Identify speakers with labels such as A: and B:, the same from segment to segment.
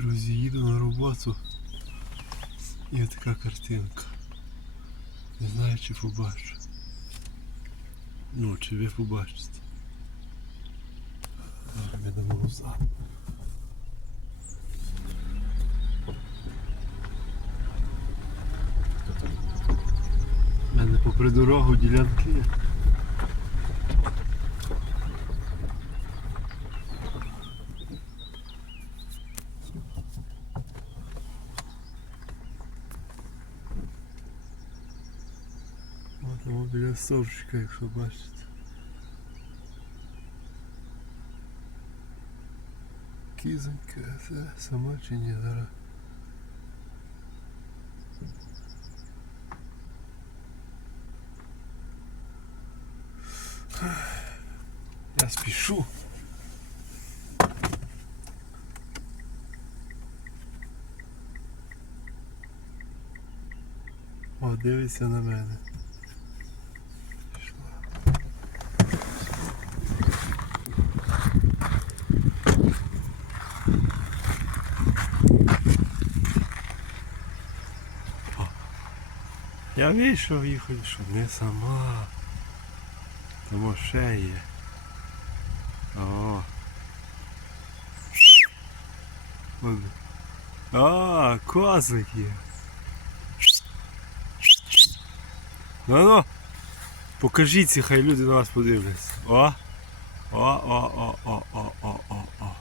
A: Друзі, їду на роботу. І така картинка. Не знаю, чи побачу. Ну, чи ви побачите. Ми дамо. У мене попри дорогу ділянки. є. Тому біля стовпчика, якщо бачите. Кізонька, це сама чи ні зараз. Я спішу. О, дивиться на мене. Я вийшов їхати, що не сама. Тому ще є. О. А, козик. Ну ну. Покажіться, хай люди на вас подивляться. О! О, о, о, о, о, о, о, о.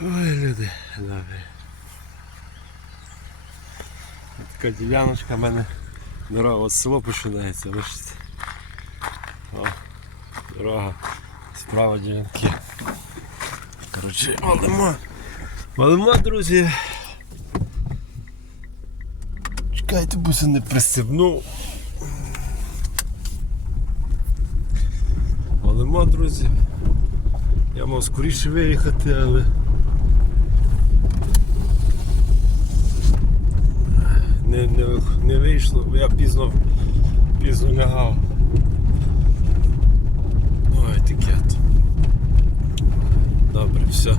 A: Ой, люди, добре. Така діляночка в мене. Дорога, от село починається, бачите. О, дорога. Справа ділянки. Коротше, валимо. Валимо, друзі. Чекайте, бо не пристебнув. Валимо, друзі. Я мав скоріше виїхати, але. Не, не, не вийшло, бо я пізно, пізно лягав. Ой, таке. то. Добре, все.